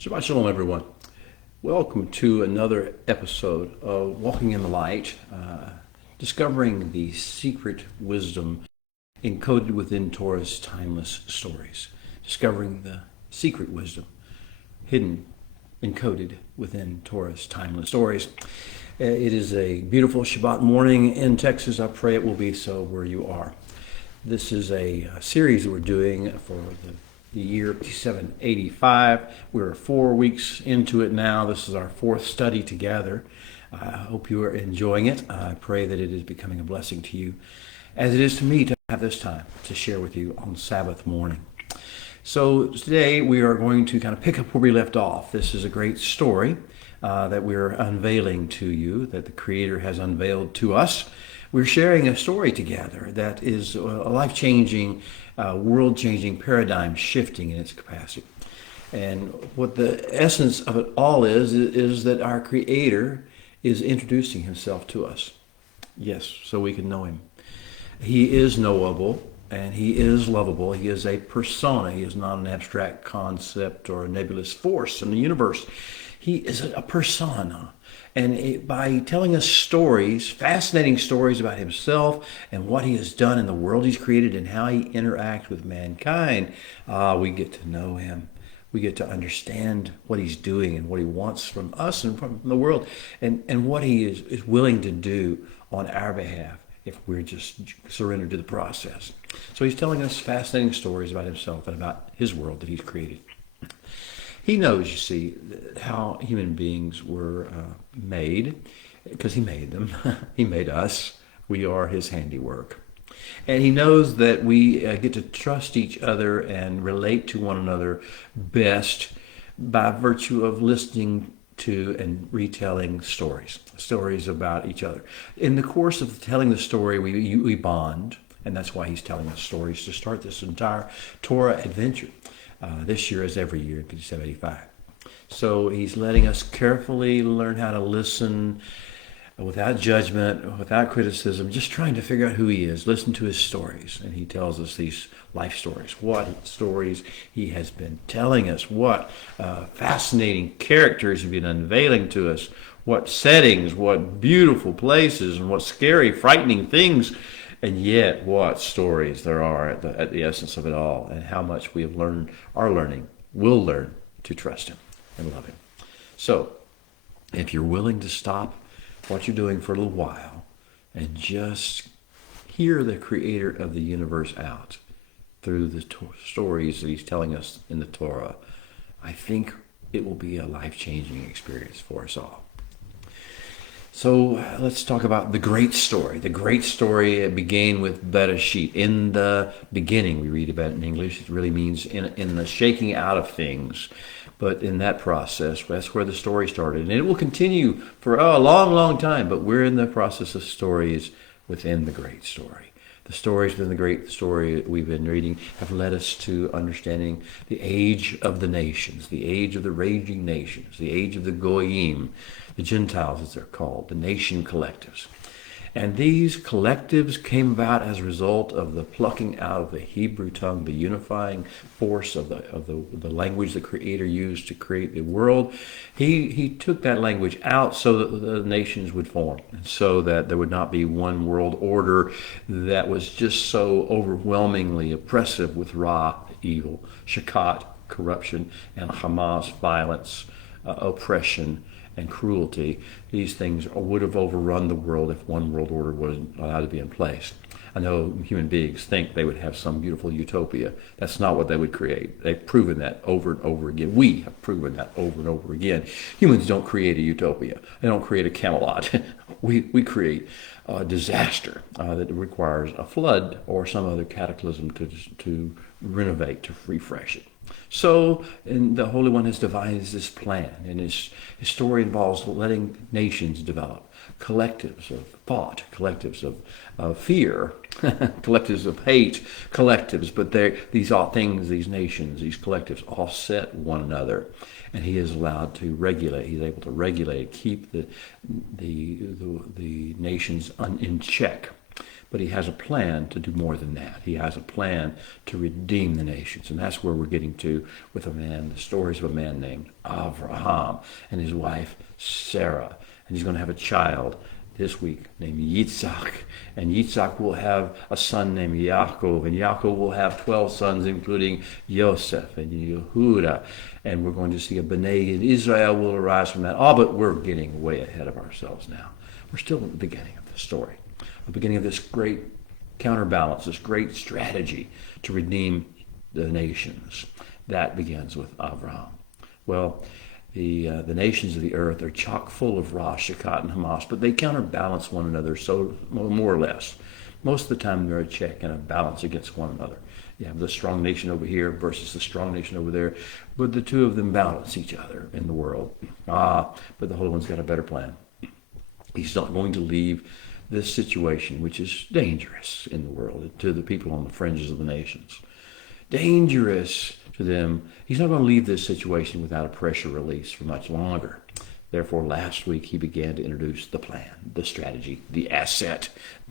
Shabbat Shalom, everyone. Welcome to another episode of Walking in the Light, discovering the secret wisdom encoded within Torah's timeless stories. Discovering the secret wisdom hidden, encoded within Torah's timeless stories. It is a beautiful Shabbat morning in Texas. I pray it will be so where you are. This is a series we're doing for the year 5785. We're 4 weeks into it now. This is our fourth study together. I hope you are enjoying it. I pray that it is becoming a blessing to you, as it is to me to have this time to share with you on Sabbath morning. So today we are going to kind of pick up where we left off. This is a great story that we're unveiling to you, that the Creator has unveiled to us. We're sharing a story together that is a life-changing, world-changing, paradigm-shifting in its capacity. And what the essence of it all is that our Creator is introducing Himself to us. Yes, so we can know Him. He is knowable, and He is lovable. He is a persona. He is not an abstract concept or a nebulous force in the universe. He is a persona. And by telling us stories, fascinating stories about Himself and what He has done in the world He's created and how He interacts with mankind, we get to know Him. We get to understand what He's doing and what He wants from us and from the world, and what He is willing to do on our behalf if we're just surrendered to the process. So He's telling us fascinating stories about Himself and about His world that He's created. He knows, you see, how human beings were made, because He made them. He made us. We are His handiwork. And He knows that we get to trust each other and relate to one another best by virtue of listening to and retelling stories about each other. In the course of telling the story, we bond, and that's why He's telling us stories to start this entire Torah adventure. This year, as every year in 5785. So He's letting us carefully learn how to listen without judgment, without criticism, just trying to figure out who He is, listen to His stories. And He tells us these life stories, what stories He has been telling us, what fascinating characters He's been unveiling to us, what settings, what beautiful places, and what scary, frightening things. And yet, what stories there are at the essence of it all, and how much we have learned, will learn to trust Him and love Him. So, if you're willing to stop what you're doing for a little while and just hear the Creator of the universe out through the stories that He's telling us in the Torah, I think it will be a life-changing experience for us all. So let's talk about the great story. The great story began with Bereshit. In the beginning, we read about it in English. It really means in the shaking out of things. But in that process, that's where the story started. And it will continue for a long, long time. But we're in the process of stories within the great story. The stories within the great story that we've been reading have led us to understanding the age of the nations, the age of the raging nations, the age of the Goyim, the Gentiles as they're called, the nation collectives. And these collectives came about as a result of the plucking out of the Hebrew tongue, the unifying force of the language the Creator used to create the world. He took that language out so that the nations would form, and so that there would not be one world order that was just so overwhelmingly oppressive with Ra, evil, Shakat, corruption, and Hamas, violence, oppression, and cruelty. These things would have overrun the world if one world order wasn't allowed to be in place. I know human beings think they would have some beautiful utopia. That's not what they would create. They've proven that over and over again. We have proven that over and over again. Humans don't create a utopia. They don't create a Camelot. we create a disaster that requires a flood or some other cataclysm to renovate, to refresh it. So, and the Holy One has devised this plan, and his story involves letting nations develop, collectives of thought, collectives of fear, collectives of hate, collectives, but these all things, these nations, these collectives offset one another, and He is allowed to regulate. He's able to regulate, keep the nations in check. But he has a plan to do more than that. He has a plan to redeem the nations. And that's where we're getting to with the stories of a man named Abraham and his wife Sarah. And he's going to have a child this week named Yitzhak. And Yitzhak will have a son named Yaakov. And Yaakov will have 12 sons, including Yosef and Yehuda. And we're going to see a B'nai in Israel will arise from that. Oh, but we're getting way ahead of ourselves now. We're still at the beginning of the story. The beginning of this great counterbalance, this great strategy to redeem the nations. That begins with Abraham. Well, the nations of the earth are chock full of Rosh, Shechat, and Hamas, but they counterbalance one another, so more or less. Most of the time they're a check and a balance against one another. You have the strong nation over here versus the strong nation over there, but the two of them balance each other in the world. But the Holy One's got a better plan. He's not going to leave this situation, which is dangerous in the world, to the people on the fringes of the nations. Dangerous to them. He's not going to leave this situation without a pressure release for much longer. Therefore, last week he began to introduce the plan, the strategy, the asset,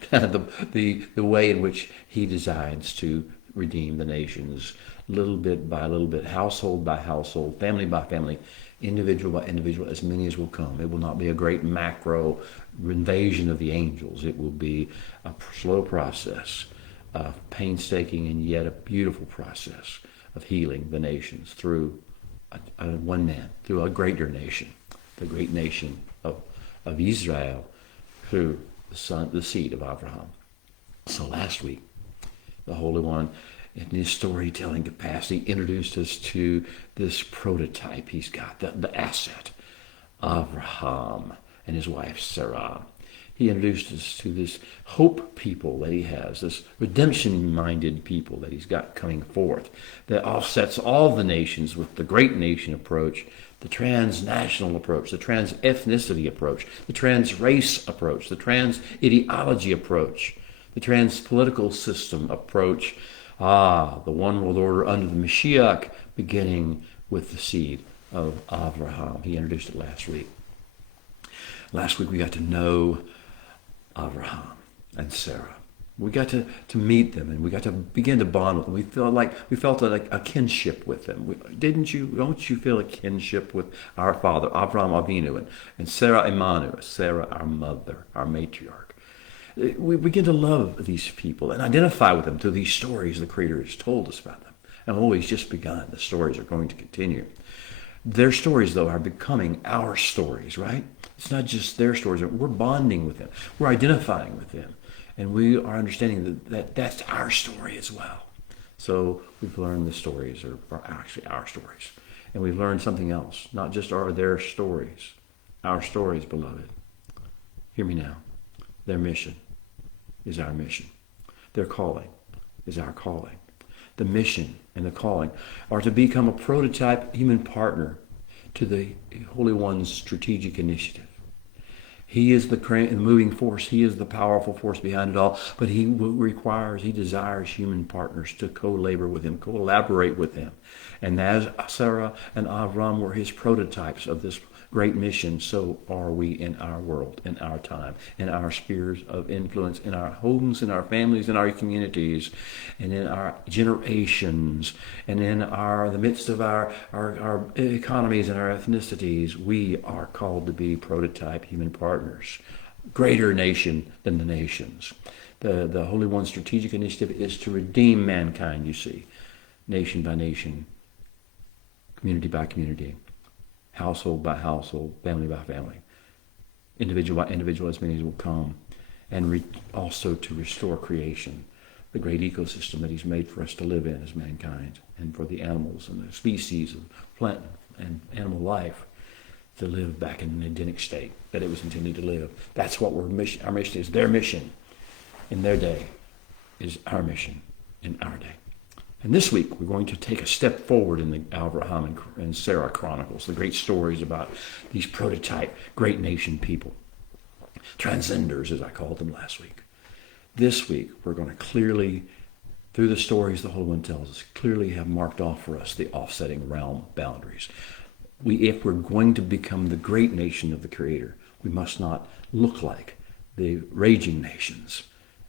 the way in which he designs to redeem the nations, little bit by little bit, household by household, family by family, individual by individual, as many as will come. It will not be a great macro invasion of the angels. It will be a slow process, a painstaking and yet a beautiful process of healing the nations through one man, through a great nation, the great nation of Israel, through the seed of Abraham. So last week, the Holy One, in his storytelling capacity, introduced us to this prototype he's got, the asset, Abraham and his wife Sarah. He introduced us to this hope people that he has, this redemption-minded people that he's got coming forth, that offsets all the nations with the great nation approach, the transnational approach, the trans-ethnicity approach, the trans-race approach, the trans-ideology approach, the trans-political system approach, the one world order under the Mashiach, beginning with the seed of Abraham. He introduced it last week. Last week we got to know Abraham and Sarah. We got to meet them, and we got to begin to bond with them. We felt like a kinship with them. Didn't you? Don't you feel a kinship with our father, Abraham Avinu, and Sarah Imanu, Sarah our mother, our matriarch? We begin to love these people and identify with them through these stories the Creator has told us about them. And always just begun. The stories are going to continue. Their stories, though, are becoming our stories, right? It's not just their stories. We're bonding with them. We're identifying with them. And we are understanding that that's our story as well. So we've learned the stories are actually our stories. And we've learned something else. Not just are their stories. Our stories, beloved. Hear me now. Their mission is our mission. Their calling is our calling. The mission and the calling are to become a prototype human partner to the Holy One's strategic initiative. He is the moving force. He is the powerful force behind it all. But he desires human partners to co-labor with him, collaborate with him. And as Sarah and Avram were his prototypes of this great mission, so are we in our world, in our time, in our spheres of influence, in our homes, in our families, in our communities, and in our generations, and in the midst of our economies and our ethnicities. We are called to be prototype human partners, greater nation than the nations. The Holy One's strategic initiative is to redeem mankind, you see, nation by nation, community by community, household by household, family by family, individual by individual, as many as will come, and also to restore creation, the great ecosystem that he's made for us to live in as mankind, and for the animals and the species of plant and animal life to live back in an Edenic state that it was intended to live. That's what our mission is. Their mission in their day is our mission in our day. And this week, we're going to take a step forward in the Abraham and Sarah Chronicles, the great stories about these prototype great nation people. Transcenders, as I called them last week. This week, we're going to clearly, through the stories the Holy One tells us, clearly have marked off for us the offsetting realm boundaries. If we're going to become the great nation of the Creator, we must not look like the raging nations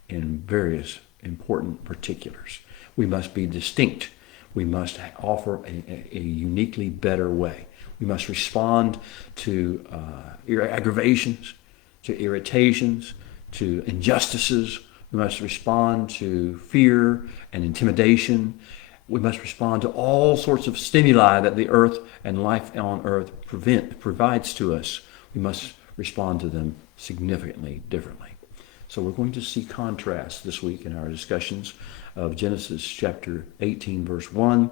in various important particulars. We must be distinct. We must offer a uniquely better way. We must respond to aggravations, to irritations, to injustices. We must respond to fear and intimidation. We must respond to all sorts of stimuli that the earth and life on earth provides to us. We must respond to them significantly differently. So we're going to see contrast this week in our discussions of Genesis chapter 18, verse 1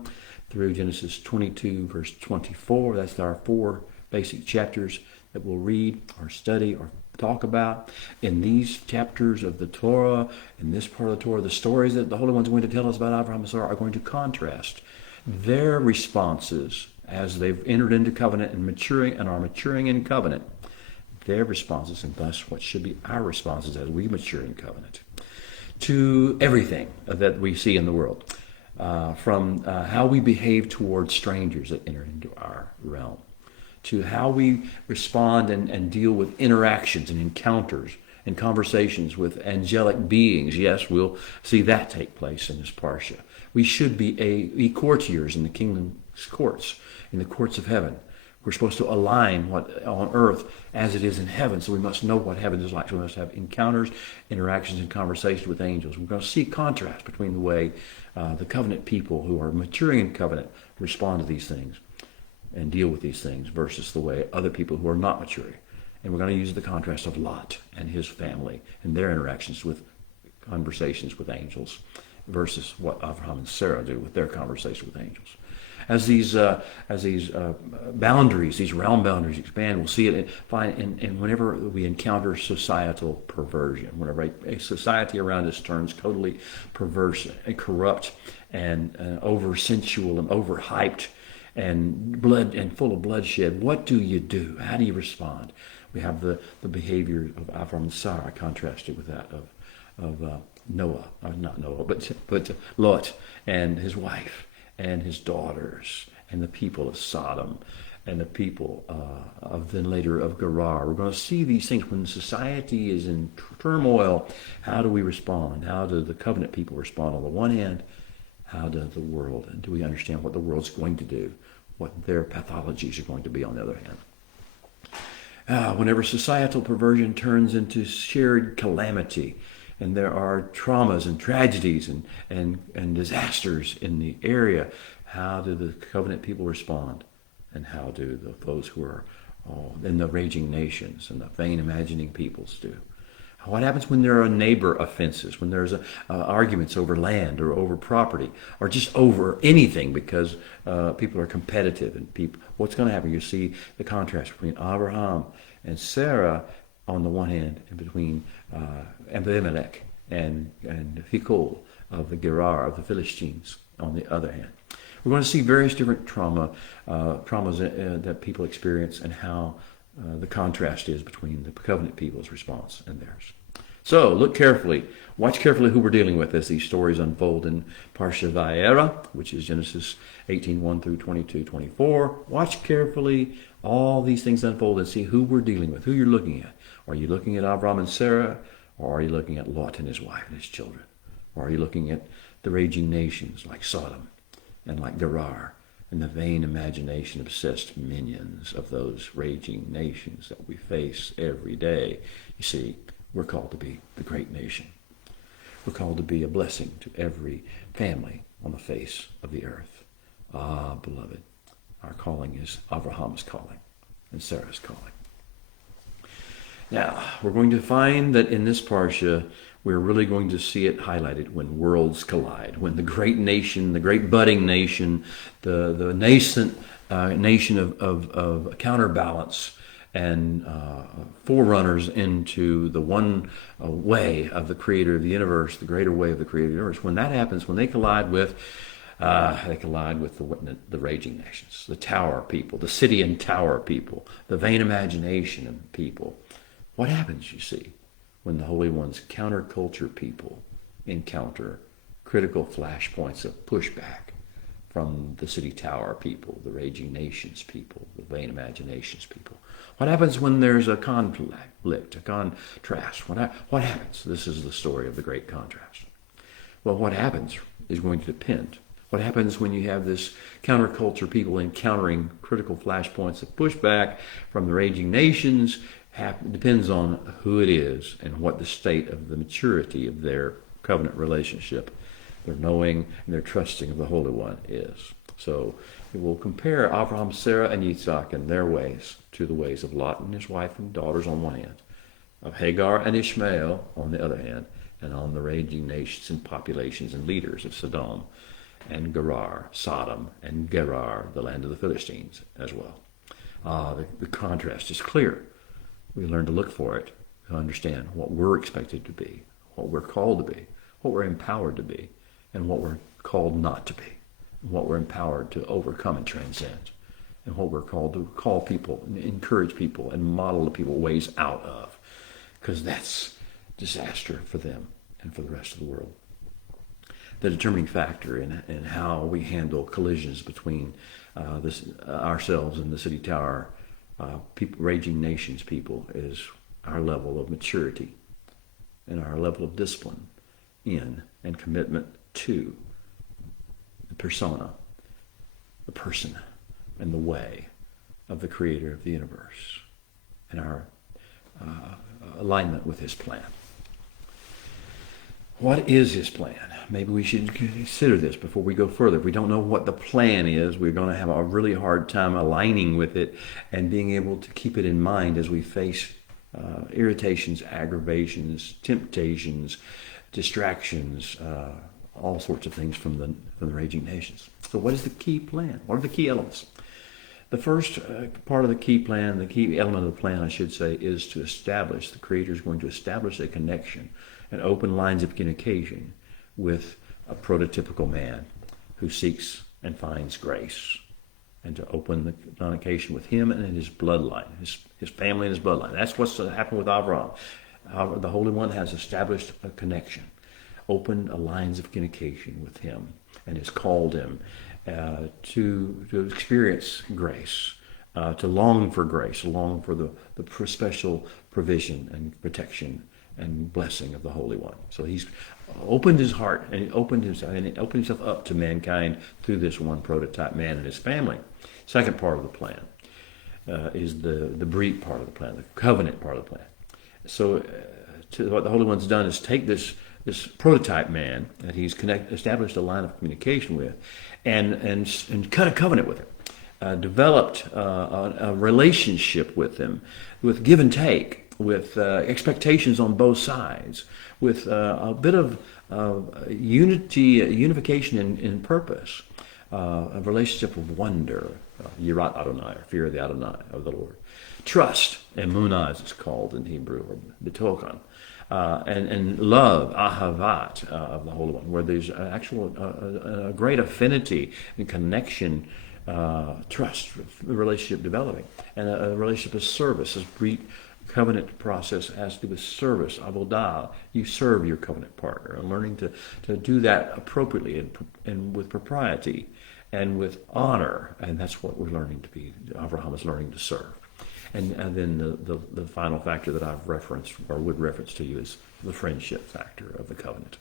through Genesis 22, verse 24. That's our 4 basic chapters that we'll read or study or talk about. In these chapters of the Torah, in this part of the Torah, the stories that the Holy One's going to tell us about Abraham and Sarah are going to contrast their responses as they've entered into covenant and are maturing in covenant, their responses, and thus what should be our responses as we mature in covenant, to everything that we see in the world, from how we behave towards strangers that enter into our realm, to how we respond and deal with interactions and encounters and conversations with angelic beings. Yes, we'll see that take place in this parsha. We should be courtiers in the kingdom's courts, in the courts of heaven. We're supposed to align what on earth as it is in heaven, so we must know what heaven is like. So we must have encounters, interactions, and conversations with angels. We're going to see contrast between the way the covenant people who are maturing in covenant respond to these things and deal with these things versus the way other people who are not maturing. And we're going to use the contrast of Lot and his family and their interactions with conversations with angels versus what Abraham and Sarah do with their conversation with angels. As these boundaries, these realm boundaries expand, we'll see it and whenever we encounter societal perversion, whenever a society around us turns totally perverse and corrupt and over sensual and over hyped and full of bloodshed, what do you do? How do you respond? We have the behavior of Abraham and Sarah contrasted with that of Noah, not Noah, but Lot and his wife and his daughters, and the people of Sodom, and the people of then later of Gerar. We're going to see these things when society is in turmoil. How do we respond? How do the covenant people respond on the one hand? How does the world? And do we understand what the world's going to do? What their pathologies are going to be on the other hand? Whenever societal perversion turns into shared calamity, and there are traumas and tragedies and disasters in the area, how do the covenant people respond? And how do those who are in the raging nations and the vain imagining peoples do? What happens when there are neighbor offenses, when there's arguments over land or over property or just over anything because people are competitive and people? What's going to happen? You see the contrast between Abraham and Sarah on the one hand, and between Abimelech and Phicol of the Gerar of the Philistines on the other hand. We're going to see various different traumas that people experience and how the contrast is between the covenant people's response and theirs. So look carefully, watch carefully who we're dealing with as these stories unfold in Parsha Vayera, which is Genesis 18:1 through 22:24. Watch carefully all these things unfold and see who we're dealing with, who you're looking at. Are you looking at Abraham and Sarah, or are you looking at Lot and his wife and his children? Or are you looking at the raging nations like Sodom and like Gerar and the vain imagination obsessed minions of those raging nations that we face every day? You see, we're called to be the great nation. We're called to be a blessing to every family on the face of the earth. Ah, beloved, our calling is Abraham's calling and Sarah's calling. Now, we're going to find that in this parsha, we're really going to see it highlighted when worlds collide, when the great nation, the great budding nation, the nascent nation of counterbalance and forerunners into the one way of the creator of the universe, the greater way of the creator of the universe. When that happens, when they collide with the raging nations, the tower people, the city and tower people, the vain imagination of people. What happens, you see, when the Holy One's counterculture people encounter critical flashpoints of pushback from the city tower people, the raging nations people, the vain imaginations people? What happens when there's a conflict, a contrast? What happens? This is the story of the great contrast. Well, what happens is going to depend. What happens when you have this counterculture people encountering critical flashpoints of pushback from the raging nations depends on who it is and what the state of the maturity of their covenant relationship, their knowing and their trusting of the Holy One is. So we will compare Abraham, Sarah, and Yitzhak and their ways to the ways of Lot and his wife and daughters on one hand, of Hagar and Ishmael on the other hand, and on the raging nations and populations and leaders of Sodom and Gerar, Sodom, and Gerar, the land of the Philistines as well. The contrast is clear. We learn to look for it, to understand what we're expected to be, what we're called to be, what we're empowered to be, and what we're called not to be, and what we're empowered to overcome and transcend, and what we're called to call people, and encourage people, and model the people ways out of, because that's disaster for them and for the rest of the world. The determining factor in how we handle collisions between ourselves and the city tower, raging nations people, is our level of maturity and our level of discipline in and commitment to the persona, the person, and the way of the creator of the universe, and our alignment with his plan. What is his plan? Maybe we should consider this before we go further. If we don't know what the plan is, we're going to have a really hard time aligning with it and being able to keep it in mind as we face irritations, aggravations, temptations, distractions, all sorts of things from the raging nations. So what is the key plan? What are the key elements? The first part of the key plan, the key element of the plan, I should say, is to establish, the Creator is going to establish a connection and open lines of communication with a prototypical man who seeks and finds grace, and to open the communication with him and his bloodline, his family and his bloodline. That's what's happened with Abraham. The Holy One has established a connection, opened lines of communication with him, and has called him to experience grace, to long for grace, long for the special provision and protection and blessing of the Holy One. So he's opened his heart and he opened himself up to mankind through this one prototype man and his family. Second part of the plan is the Brit part of the plan, the covenant part of the plan. So what the Holy One's done is take this prototype man that he's established a line of communication with, and cut a covenant with him, developed a relationship with him, with give and take, with expectations on both sides, with a bit of unification in purpose, a relationship of wonder, yirat Adonai, or fear of the Adonai, of the Lord. Trust, emunah as it's called in Hebrew, or betochen, and love, ahavat, of the Holy One, where there's a great affinity and connection, trust, relationship developing, and a relationship of service. This Brit covenant process has to do with service, avodah. You serve your covenant partner, and learning to do that appropriately and with propriety and with honor, and that's what we're learning to be. Abraham is learning to serve. And then the final factor that I've referenced, or would reference to you, is the friendship factor of the covenant.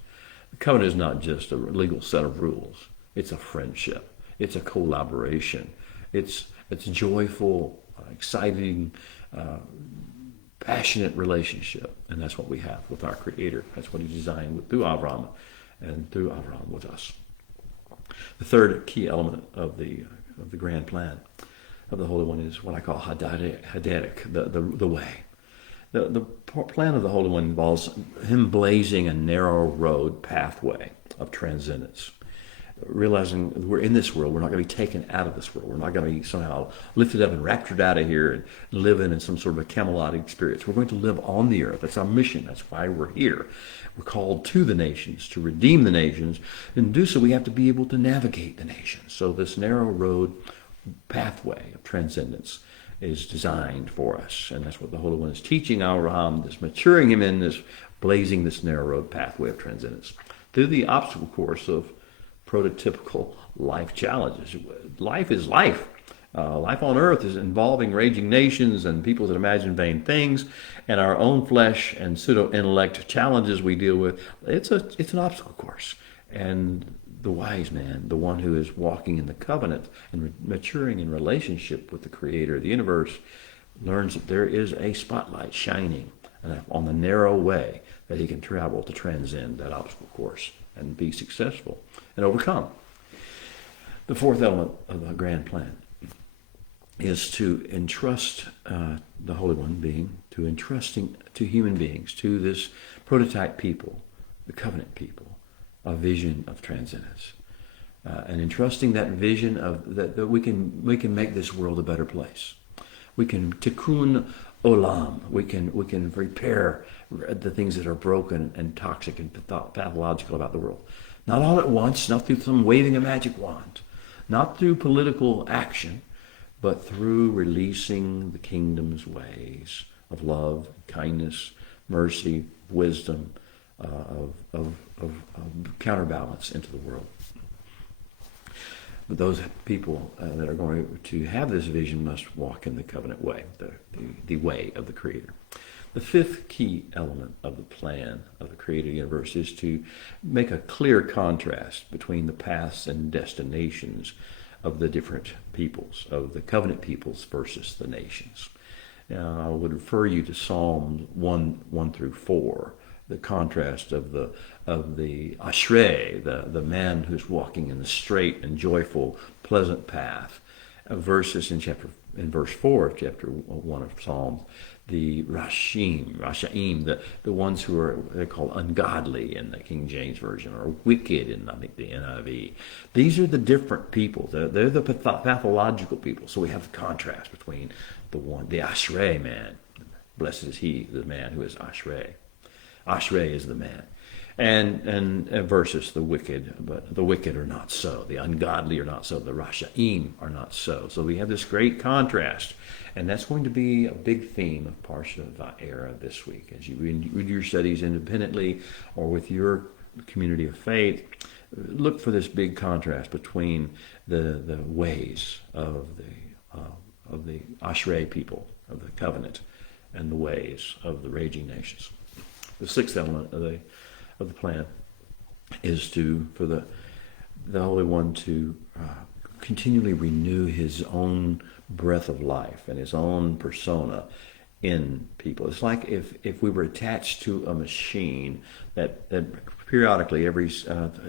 The covenant is not just a legal set of rules. It's a friendship. It's a collaboration. It's joyful, exciting, passionate relationship. And that's what we have with our Creator. That's what He designed through Abraham, and through Abraham with us. The third key element of the grand plan of the Holy One is what I call Hadaric, the way. The plan of the Holy One involves Him blazing a narrow road pathway of transcendence, realizing we're in this world. We're not going to be taken out of this world. We're not going to be somehow lifted up and raptured out of here and live in some sort of a Camelot experience. We're going to live on the earth. That's our mission. That's why we're here. We're called to the nations, to redeem the nations. And to do so, we have to be able to navigate the nations. So this narrow road pathway of transcendence is designed for us, and that's what the Holy One is teaching Abraham, this maturing him in this, blazing this narrow road pathway of transcendence through the obstacle course of prototypical life challenges. Life is life. Life on earth is involving raging nations and people that imagine vain things, and our own flesh and pseudo-intellect challenges we deal with. It's an obstacle course. And the wise man, the one who is walking in the covenant and maturing in relationship with the Creator of the universe, learns that there is a spotlight shining on the narrow way that he can travel to transcend that obstacle course and be successful and overcome. The fourth element of the grand plan is to entrust the Holy One being, to entrusting to human beings, to this prototype people, the covenant people, a vision of transcendence. And entrusting that vision of that we can make this world a better place. We can tikkun olam. We can repair the things that are broken and toxic and pathological about the world. Not all at once, not through some waving a magic wand, not through political action, but through releasing the kingdom's ways of love, kindness, mercy, wisdom, of counterbalance into the world. But those people that are going to have this vision must walk in the covenant way, the way of the Creator. The fifth key element of the plan of the Creator universe is to make a clear contrast between the paths and destinations of the different peoples, of the covenant peoples versus the nations. Now, I would refer you to Psalms 1 through 4, the contrast of the Ashrei, the man who's walking in the straight and joyful, pleasant path, versus in verse 4 of chapter 1 of Psalms, the Rashaim, the ones who are, they're called ungodly in the King James Version, or wicked in, I think, the NIV. These are the different people. They're the pathological people. So we have the contrast between the Ashrei man. Blessed is he, the man who is Ashrei. Ashrei is the man. And versus the wicked, but the wicked are not so. The ungodly are not so. The Rashaim are not so. So we have this great contrast. And that's going to be a big theme of Parsha Vayera this week. As you read your studies independently or with your community of faith, look for this big contrast between the ways of the Ashrei people, of the covenant, and the ways of the raging nations. The sixth element of the plan is for the Holy One to continually renew his own breath of life and his own persona in people. It's like if we were attached to a machine that periodically, every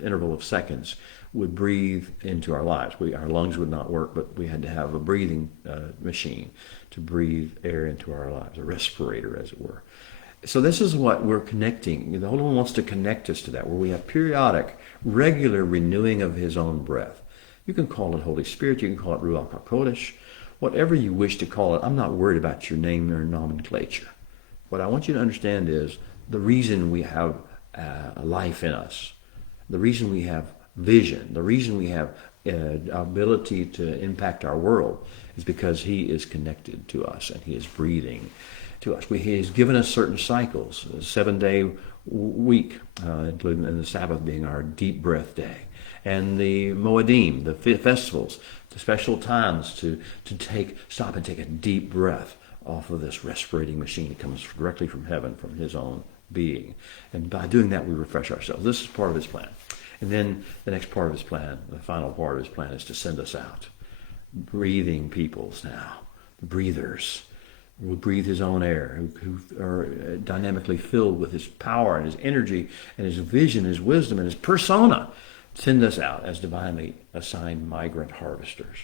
interval of seconds, would breathe into our lives. Our lungs would not work, but we had to have a breathing machine to breathe air into our lives, a respirator, as it were. So this is what we're connecting. The Holy One wants to connect us to that, where we have periodic, regular renewing of his own breath. You can call it Holy Spirit, you can call it Ruach HaKodesh, whatever you wish to call it. I'm not worried about your name or nomenclature. What I want you to understand is the reason we have life in us, the reason we have vision, the reason we have ability to impact our world is because he is connected to us and he is breathing to us. He has given us certain cycles, a 7-day week, including the Sabbath being our deep breath day, and the Moedim, the festivals, the special times to stop and take a deep breath off of this respirating machine that comes directly from heaven, from his own being. And by doing that, we refresh ourselves. This is part of his plan. And then the next part of his plan, the final part of his plan, is to send us out. Breathing peoples now, the breathers, who breathe his own air, who are dynamically filled with his power and his energy and his vision, his wisdom, and his persona. Send us out as divinely assigned migrant harvesters.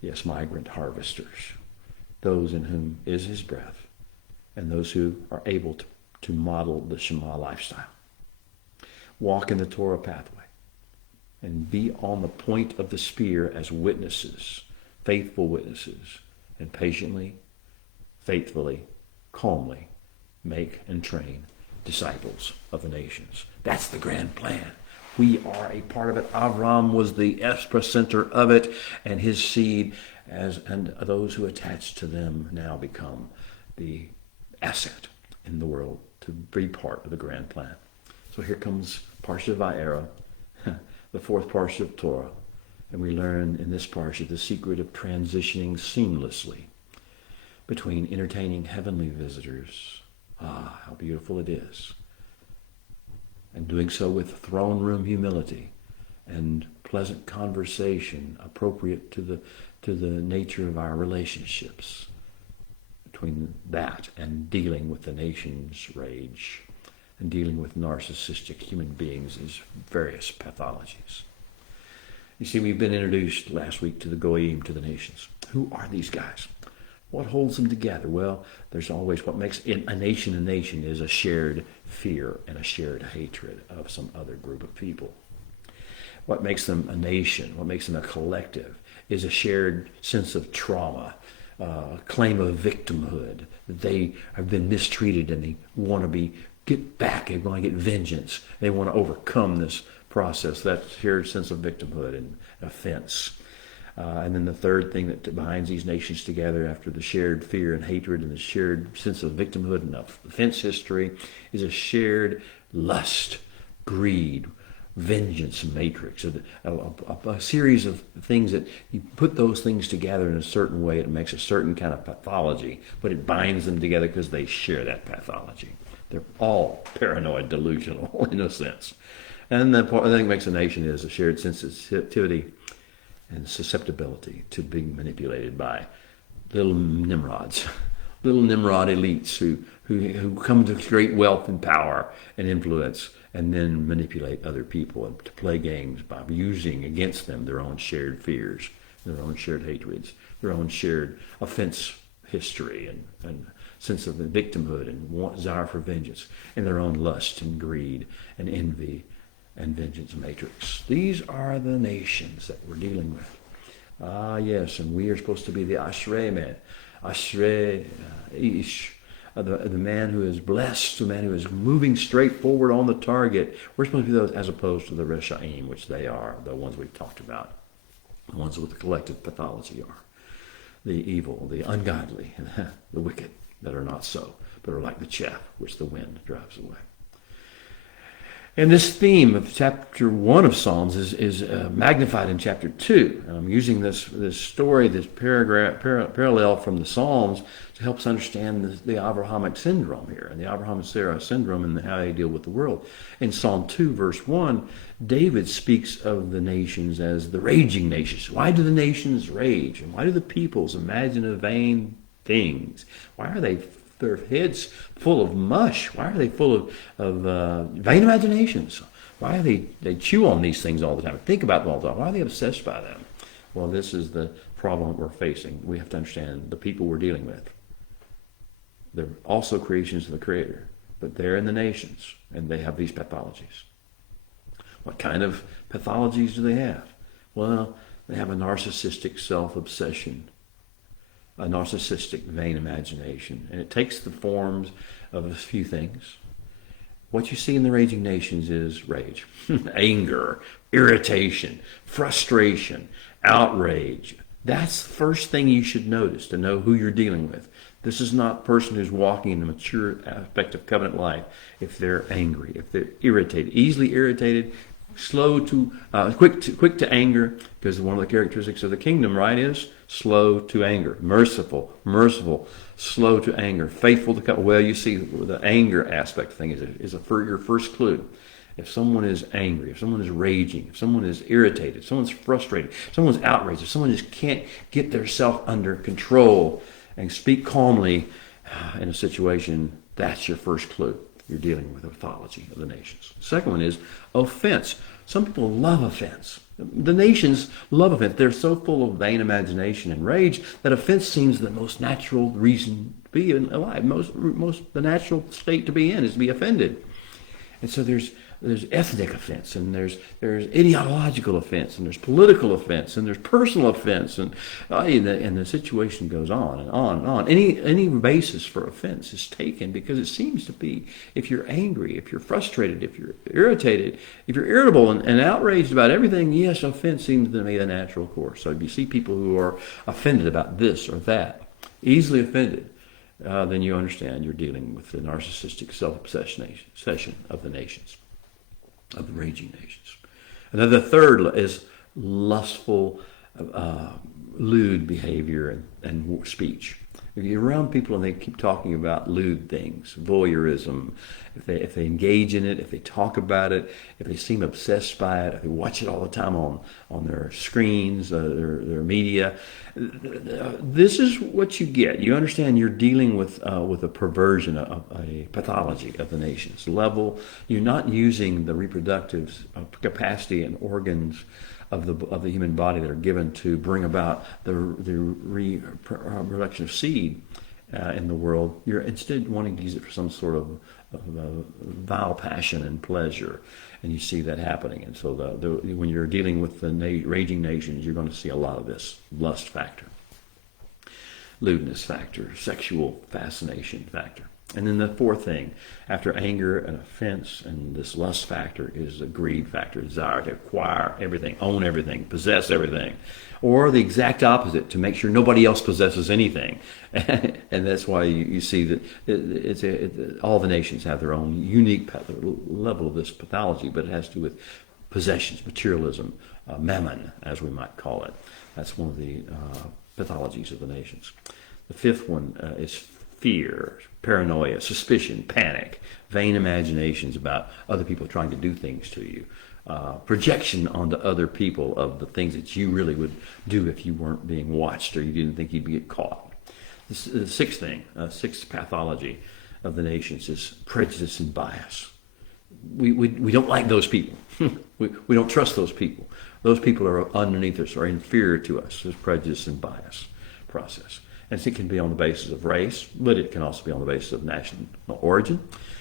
Yes, migrant harvesters. Those in whom is his breath, and those who are able to model the Shema lifestyle. Walk in the Torah pathway and be on the point of the spear as witnesses, faithful witnesses, and patiently, faithfully, calmly make and train disciples of the nations. That's the grand plan. We are a part of it. Avram was the epicenter of it, and his seed, and those who attach to them now become the asset in the world to be part of the grand plan. So here comes Parsha Vayera, the fourth parsha of Torah, and we learn in this parsha the secret of transitioning seamlessly between entertaining heavenly visitors. Ah, how beautiful it is. And doing so with throne room humility and pleasant conversation appropriate to the nature of our relationships. Between that and dealing with the nation's rage and dealing with narcissistic human beings is various pathologies. You see, we've been introduced last week to the Goyim, to the nations. Who are these guys? What holds them together? Well, there's always what makes a nation is a shared fear and a shared hatred of some other group of people. What makes them a nation, what makes them a collective, is a shared sense of trauma, claim of victimhood. They have been mistreated and they want to get back. They want to get vengeance. They want to overcome this process, that shared sense of victimhood and offense. And then the third thing that binds these nations together after the shared fear and hatred and the shared sense of victimhood and offense history is a shared lust, greed, vengeance matrix, a series of things that you put those things together in a certain way. It makes a certain kind of pathology, but it binds them together because they share that pathology. They're all paranoid, delusional in a sense. And the thing that makes a nation is a shared sensitivity and susceptibility to being manipulated by little Nimrods, little Nimrod elites who come to great wealth and power and influence and then manipulate other people and to play games by using against them their own shared fears, their own shared hatreds, their own shared offense history and sense of the victimhood and desire for vengeance, and their own lust and greed and envy and vengeance matrix. These are the nations that we're dealing with. Ah, yes, and we are supposed to be the Ashrei man, Ashrei Ish, the man who is blessed, the man who is moving straight forward on the target. We're supposed to be those as opposed to the Reshaim, which they are, the ones we've talked about, the ones with the collective pathology are. The evil, the ungodly, the wicked that are not so, but are like the chaff which the wind drives away. And this theme of chapter 1 of Psalms is magnified in chapter 2. And I'm using this story, this parallel from the Psalms to help us understand the Abrahamic syndrome here, and the Abraham and Sarah syndrome and how they deal with the world. In Psalm 2, verse 1, David speaks of the nations as the raging nations. Why do the nations rage? And why do the peoples imagine vain things? Why are their heads full of mush? Why are they full of vain imaginations? Why are they chew on these things all the time, think about them all the time? Why are they obsessed by them? Well, this is the problem we're facing. We have to understand the people we're dealing with. They're also creations of the Creator, but they're in the nations, and they have these pathologies. What kind of pathologies do they have? Well, they have a narcissistic self-obsession, a narcissistic vain imagination. And it takes the forms of a few things. What you see in the raging nations is rage, anger, irritation, frustration, outrage. That's the first thing you should notice to know who you're dealing with. This is not a person who's walking in the mature aspect of covenant life if they're angry, if they're irritated, easily irritated, quick to anger, because one of the characteristics of the kingdom, right, is slow to anger, merciful, slow to anger, faithful to covenant. Well, you see, the anger aspect thing is your first clue. If someone is angry, if someone is raging, if someone is irritated, if someone's frustrated, if someone's outraged, if someone just can't get their self under control and speak calmly in a situation, that's your first clue. You're dealing with a pathology of the nations. The second one is offense. Some people love offense. The nations love offense. They're so full of vain imagination and rage that offense seems the most natural reason to be alive. The natural state to be in is to be offended. And so there's ethnic offense, and there's ideological offense, and there's political offense, and there's personal offense, and the situation goes on and on and on. Any basis for offense is taken because it seems to be, if you're angry, if you're frustrated, if you're irritated, if you're irritable and outraged about everything, yes, offense seems to be the natural course. So if you see people who are offended about this or that, easily offended, then you understand you're dealing with the narcissistic self-obsession of the nations, of the raging nations. Another third is lustful, lewd behavior and speech. If you're around people and they keep talking about lewd things, voyeurism, if they engage in it, if they talk about it, if they seem obsessed by it, if they watch it all the time on their screens, their media, this is what you get. You understand you're dealing with a perversion, a pathology of the nation's level. You're not using the reproductive capacity and organs of the human body that are given to bring about the reproduction of seed in the world. You're instead wanting to use it for some sort of vile passion and pleasure, and you see that happening. And so when you're dealing with the raging nations, you're going to see a lot of this lust factor, lewdness factor, sexual fascination factor. And then the fourth thing, after anger and offense and this lust factor, is a greed factor, desire to acquire everything, own everything, possess everything. Or the exact opposite, to make sure nobody else possesses anything. And that's why you see that all the nations have their own unique level of this pathology, but it has to do with possessions, materialism, mammon, as we might call it. That's one of the pathologies of the nations. The fifth one is fear, paranoia, suspicion, panic, vain imaginations about other people trying to do things to you, projection onto other people of the things that you really would do if you weren't being watched or you didn't think you'd get caught. The sixth thing, sixth pathology of the nations is prejudice and bias. We don't like those people. we don't trust those people. Those people are underneath us, are inferior to us. There's prejudice and bias process. And it can be on the basis of race, but it can also be on the basis of national origin.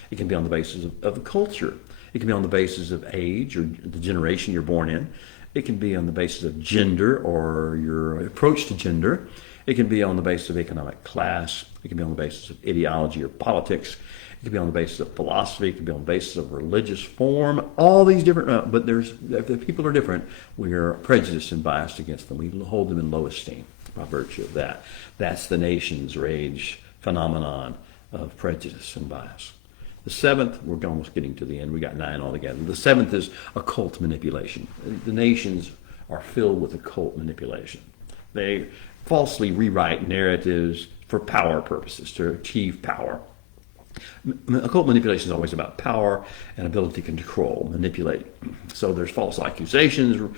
It can be on the basis of culture. It can be on the basis of age or the generation you're born in. It can be on the basis of gender or your approach to gender. It can be on the basis of economic class. It can be on the basis of ideology or politics. It can be on the basis of philosophy. It can be on the basis of religious form. All these different, but if the people are different, we are prejudiced and biased against them. We hold them in low esteem by virtue of that. That's the nation's rage phenomenon of prejudice and bias. The seventh, we're almost getting to the end. We got 9 altogether. The seventh is occult manipulation. The nations are filled with occult manipulation. They falsely rewrite narratives for power purposes, to achieve power. Occult manipulation is always about power and ability to control, manipulate. So there's false accusations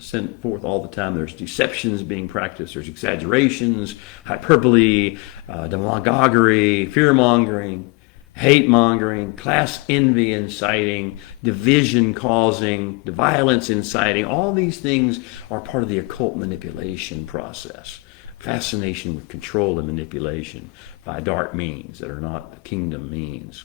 sent forth all the time. There's deceptions being practiced. There's exaggerations, hyperbole, demagoguery, fear-mongering, hate-mongering, class envy inciting, division causing, violence inciting. All these things are part of the occult manipulation process. Fascination with control and manipulation by dark means that are not kingdom means.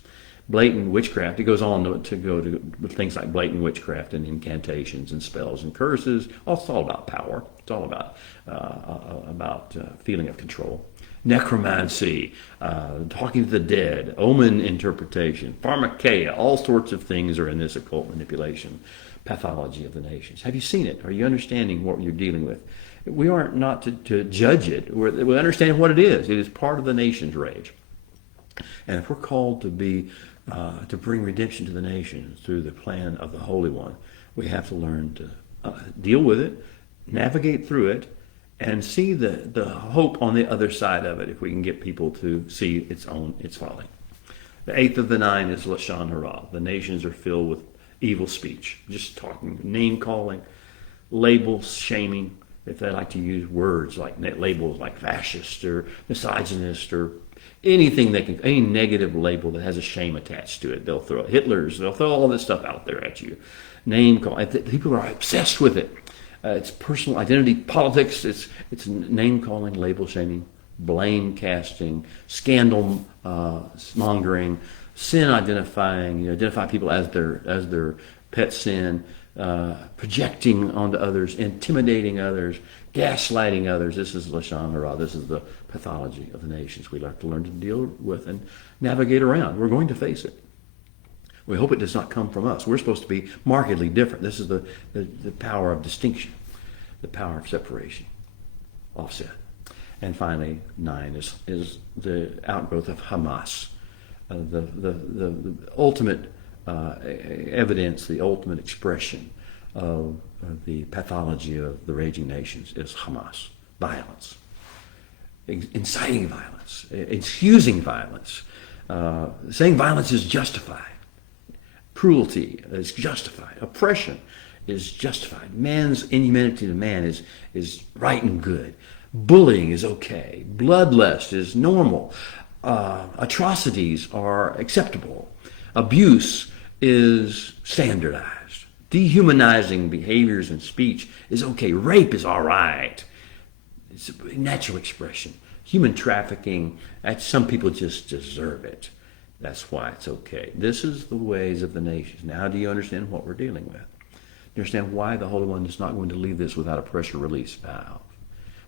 Blatant witchcraft, it goes on to go to with things like blatant witchcraft and incantations and spells and curses. It's all about power. It's all about feeling of control. Necromancy, talking to the dead, omen interpretation, pharmakeia, all sorts of things are in this occult manipulation pathology of the nations. Have you seen it? Are you understanding what you're dealing with? We aren't not to judge it. We understand what it is. It is part of the nation's rage. And if we're called to to bring redemption to the nations through the plan of the Holy One, we have to learn to deal with it, navigate through it, and see the hope on the other side of it if we can get people to see its folly. The eighth of the 9 is Lashon Hara. The nations are filled with evil speech, just talking, name-calling, labels, shaming. If they like to use words like labels like fascist or misogynist or anything any negative label that has a shame attached to it, they'll throw they'll throw all this stuff out there at you. Name calling, people are obsessed with it. It's personal identity politics. It's name calling, label shaming, blame casting, scandal mongering, sin identifying. Identify people as their pet sin. Projecting onto others, intimidating others, gaslighting others. This is Lashon Hara. This is the pathology of the nations we have to learn to deal with and navigate around. We're going to face it. We hope it does not come from us. We're supposed to be markedly different. This is the power of distinction, the power of separation, offset. And finally, 9 is the outgrowth of Hamas, the ultimate evidence, the ultimate expression of the pathology of the raging nations is Hamas, violence, inciting violence, excusing violence, saying violence is justified, cruelty is justified, oppression is justified, man's inhumanity to man is right and good, bullying is okay, bloodlust is normal, atrocities are acceptable, abuse is standardized, dehumanizing behaviors and speech is okay, rape is all right. It's a natural expression. Human trafficking, some people just deserve it. That's why it's okay. This is the ways of the nations. Now do you understand what we're dealing with? You understand why the Holy One is not going to leave this without a pressure release valve,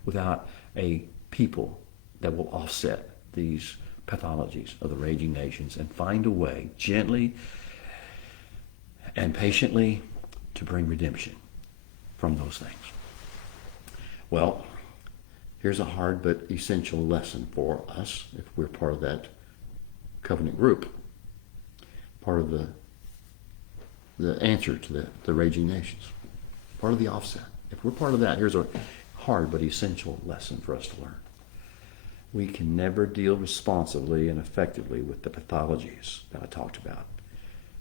without a people that will offset these pathologies of the raging nations and find a way gently and patiently to bring redemption from those things. Well, here's a hard but essential lesson for us if we're part of that covenant group, part of the answer to the raging nations, part of the offset. If we're part of that, here's a hard but essential lesson for us to learn. We can never deal responsibly and effectively with the pathologies that I talked about,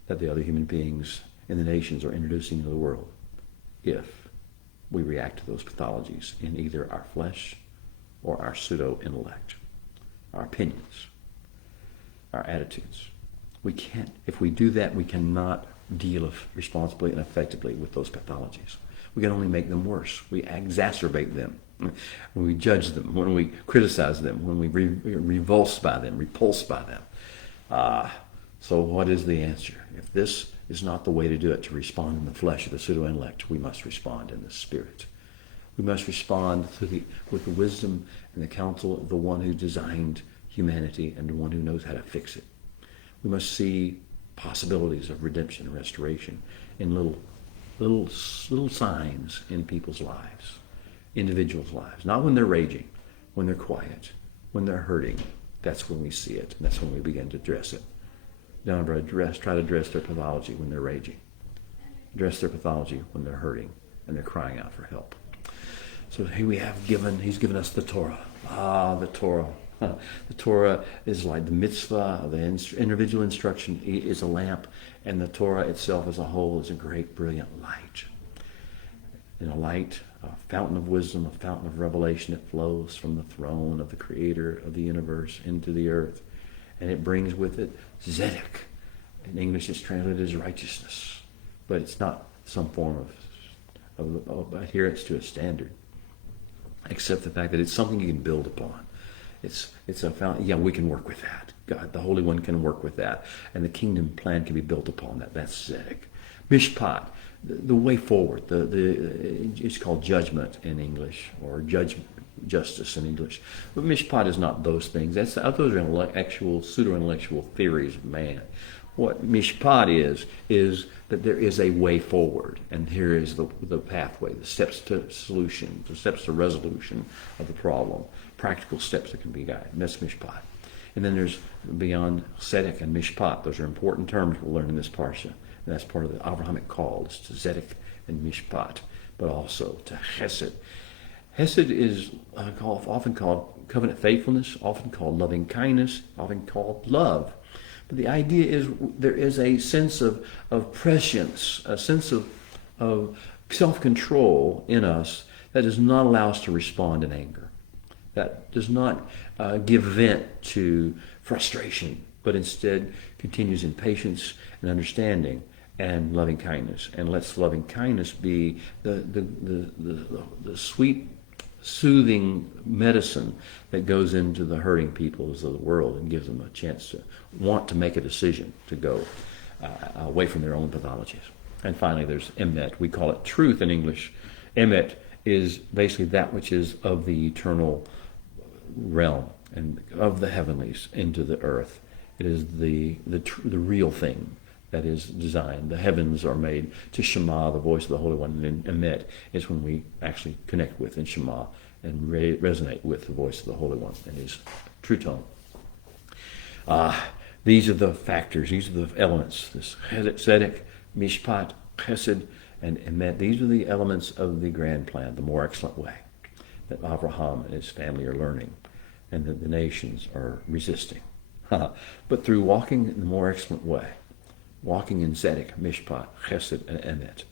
that the other human beings in the nations are introducing into the world, if we react to those pathologies in either our flesh or our pseudo-intellect, our opinions, our attitudes. We can't, if we do that, we cannot deal responsibly and effectively with those pathologies. We can only make them worse. We exacerbate them when we judge them, when we criticize them, when we repulsed by them. So what is the answer? If this is not the way to do it, to respond in the flesh of the pseudo-intellect, we must respond in the spirit. We must respond with the wisdom and the counsel of the one who designed humanity and the one who knows how to fix it. We must see possibilities of redemption and restoration in little signs in people's lives, individuals' lives. Not when they're raging, when they're quiet, when they're hurting. That's when we see it, and that's when we begin to address it. Don't ever try to address their pathology when they're raging. Address their pathology when they're hurting and they're crying out for help. So here he's given us the Torah. The Torah. The Torah is like the mitzvah, the individual instruction is a lamp, and the Torah itself as a whole is a great, brilliant light. And a light, a fountain of wisdom, a fountain of revelation that flows from the throne of the Creator of the universe into the earth. And it brings with it Zedek. In English it's translated as righteousness, but it's not some form of adherence to a standard, except the fact that it's something you can build upon. It's a fountain. Yeah, we can work with that. God, the Holy One can work with that, and the kingdom plan can be built upon that. That's Zedek. Mishpat, the way forward. It's called judgment in English, or justice in English. But mishpat is not those things. Those are pseudo-intellectual theories of man. What mishpat is that there is a way forward, and here is the pathway, the steps to solution, the steps to resolution of the problem, practical steps that can be guided. And that's mishpat. And then there's beyond Zedek and mishpat. Those are important terms we'll learn in this parsha. And that's part of the Abrahamic call, is to Zedek and mishpat, but also to Chesed. Hesed is often called covenant faithfulness, often called loving kindness, often called love. But the idea is there is a sense of prescience, a sense of self-control in us that does not allow us to respond in anger, that does not give vent to frustration, but instead continues in patience and understanding and loving kindness, and lets loving kindness be the sweet, soothing medicine that goes into the hurting peoples of the world and gives them a chance to want to make a decision to go away from their own pathologies. And finally, there's emet. We call it truth in English. Emet is basically that which is of the eternal realm and of the heavenlies into the earth. It is the real thing that is designed. The heavens are made to Shema, the voice of the Holy One, and Emet is when we actually connect with and Shema and resonate with the voice of the Holy One and His true tone. These are the factors, these are the elements, this Zedek, Mishpat, Chesed, And these are the elements of the grand plan, the more excellent way, that Abraham and his family are learning, and that the nations are resisting. But through walking in the more excellent way, walking in Zedek, Mishpat, Chesed, and Emet,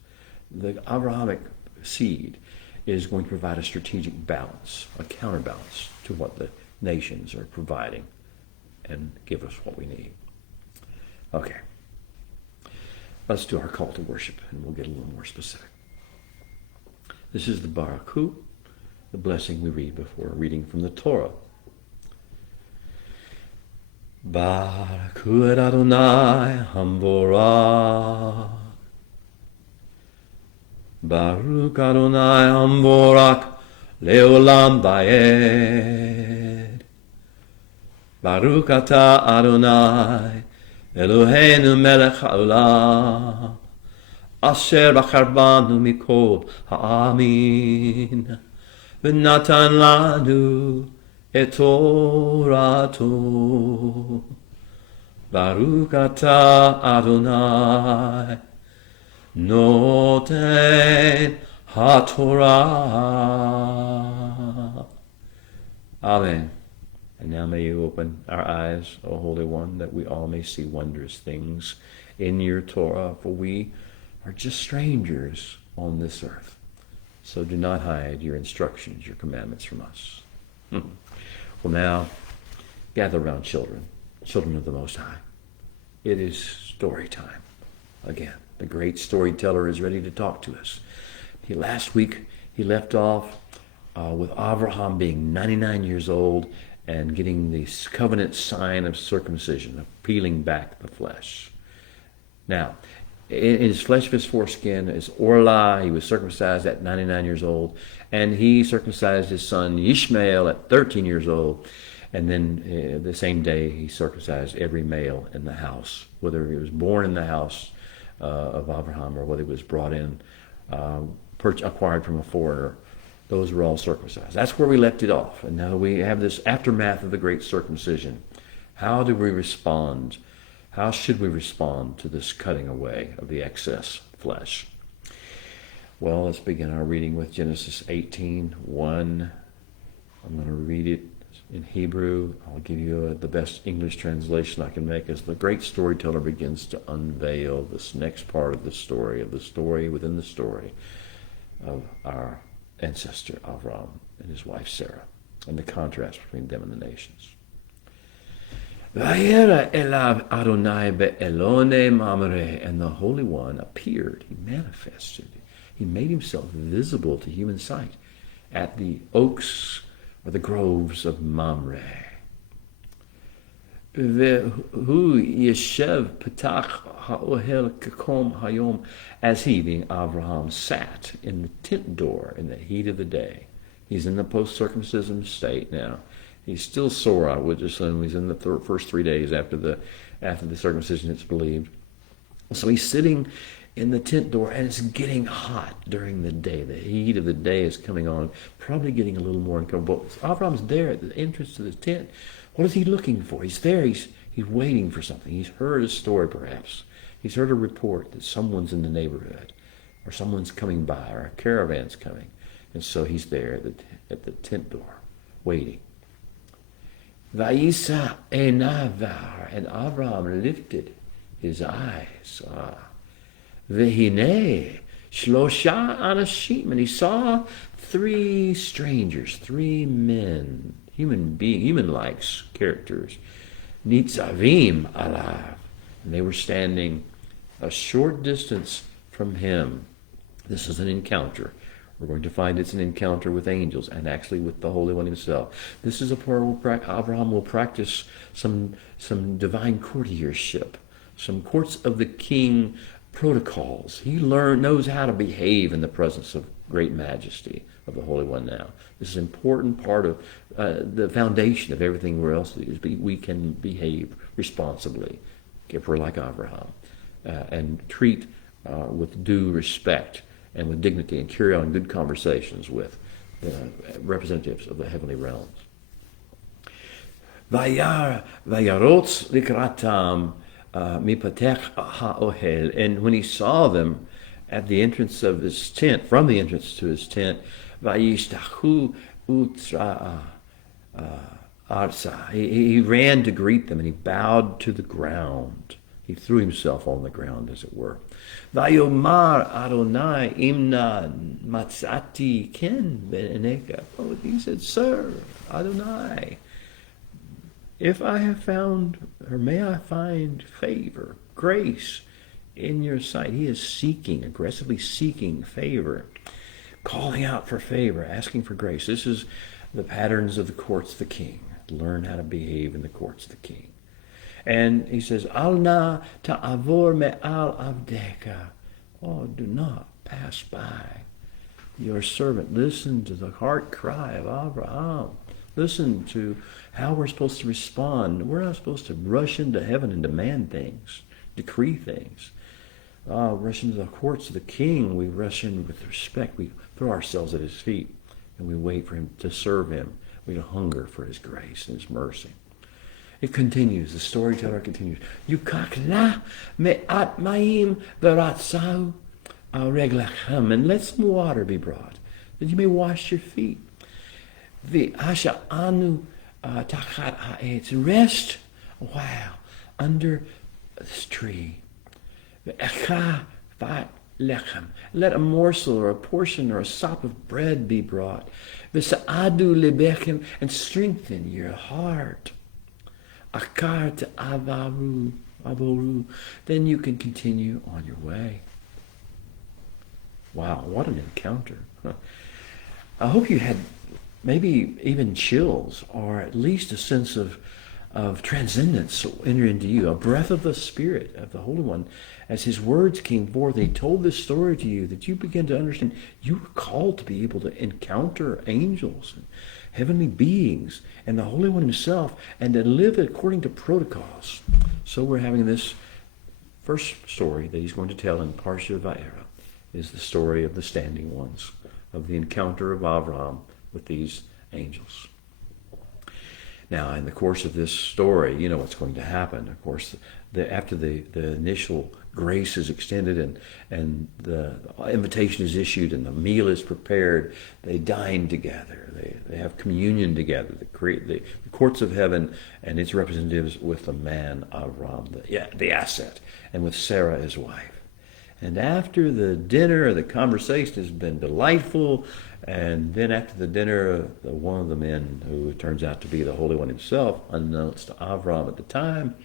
the Abrahamic seed is going to provide a strategic balance, a counterbalance to what the nations are providing, and give us what we need. Okay. Let's do our call to worship, and we'll get a little more specific. This is the Baruch, the blessing we read before reading from the Torah. Baruch Hu et Adonai Hamborach. Baruch Adonai Hamborach Leolam Vaed. Baruch Ata Adonai Eloheinu melech haolam, asher bachar banu mikol ha'amin, v'natan lanu et Torato. Baruch ata Adonai, noten ha'torah. Amen. And now may you open our eyes, O Holy One, that we all may see wondrous things in your Torah, for we are just strangers on this earth. So do not hide your instructions, your commandments from us. Well, now, gather around children of the Most High. It is story time. Again, the great storyteller is ready to talk to us. Last week, he left off with Abraham being 99 years old and getting the covenant sign of circumcision, of peeling back the flesh. Now, in his flesh of his foreskin is Orlah. He was circumcised at 99 years old, and he circumcised his son Ishmael at 13 years old, and then the same day he circumcised every male in the house, whether he was born in the house of Abraham or whether he was brought in, acquired from a foreigner. Those were all circumcised. That's where we left it off. And now we have this aftermath of the great circumcision. How do we respond? How should we respond to this cutting away of the excess flesh? Well, let's begin our reading with Genesis 18:1. I'm going to read it in Hebrew. I'll give you the best English translation I can make as the great storyteller begins to unveil this next part of the story within the story of our ancestor Avram and his wife Sarah, and the contrast between them and the nations. Vayera elav Adonai be'elone mamre, and the Holy One appeared, he manifested, he made himself visible to human sight at the oaks or the groves of Mamre. Vehu yeshev petach ha'ohel kekom hayom, as he, being Abraham, sat in the tent door in the heat of the day. He's in the post-circumcision state now. He's still sore, I would assume. He's in the first 3 days after the circumcision, it's believed. So he's sitting in the tent door, and it's getting hot during the day. The heat of the day is coming on, probably getting a little more uncomfortable. Abraham's there at the entrance to the tent. What is he looking for? He's there. He's waiting for something. He's heard a story, perhaps. He's heard a report that someone's in the neighborhood, or someone's coming by, or a caravan's coming. And so he's there at the tent door, waiting. Vayisa enavar, and Abraham lifted his eyes. Vehine shlosha anashim, and he saw 3 strangers, 3 men, human-like characters, nitzavim alav, and they were standing a short distance from him. This is an encounter. We're going to find it's an encounter with angels and actually with the Holy One himself. This is a part where Abraham will practice some divine courtiership, some courts of the king protocols. He knows how to behave in the presence of great majesty of the Holy One now. This is an important part of the foundation of everything where else we can behave responsibly if we're like Abraham, and treat with due respect and with dignity, and carry on good conversations with the representatives of the heavenly realms. Vayarotz likratam mipatech ha'ohel, and when he saw them at the entrance of his tent, from the entrance to his tent, Vayishtachu utra arsa. He ran to greet them, and he bowed to the ground. He threw himself on the ground, as it were. Vayomar Adonai imna matzati ken be'eneka. Oh, he said, Sir, Adonai, if I have found, or may I find favor, grace in your sight. He is seeking, aggressively seeking favor, calling out for favor, asking for grace. This is the patterns of the courts of the king. Learn how to behave in the courts of the king. And he says, Alna ta'avor me'al avdeka. Oh, do not pass by your servant. Listen to the heart cry of Abraham. Listen to how we're supposed to respond. We're not supposed to rush into heaven and demand things, decree things. Rush into the courts of the king. We rush in with respect. We throw ourselves at his feet, and we wait for him to serve him. We hunger for his grace and his mercy. It continues. The storyteller continues. Yukakla me'at ma'im v'ratzau reglachem. And let some water be brought, that you may wash your feet. V'asha anu tachat ha'etz. Rest a while under this tree. V'echa v'at lechem. Let a morsel or a portion or a sop of bread be brought. V'sa'adu lebechem. And strengthen your heart. Akart avaru. Then you can continue on your way. Wow, what an encounter. I hope you had maybe even chills, or at least a sense of transcendence enter into you, a breath of the Spirit of the Holy One. As his words came forth, he told this story to you, that you begin to understand you were called to be able to encounter angels and heavenly beings and the Holy One himself, and to live according to protocols. So we're having this first story that he's going to tell in Parsha Vayera, is the story of the standing ones, of the encounter of Abraham with these angels. Now, in the course of this story, you know what's going to happen. Of course, after the initial grace is extended and the invitation is issued and the meal is prepared, they dine together. They have communion together. The courts of heaven and its representatives with the man Abraham, the asset, and with Sarah, his wife. And after the dinner, the conversation has been delightful. And then after the dinner, one of the men, who turns out to be the Holy One himself, unbeknownst to Avram at the time,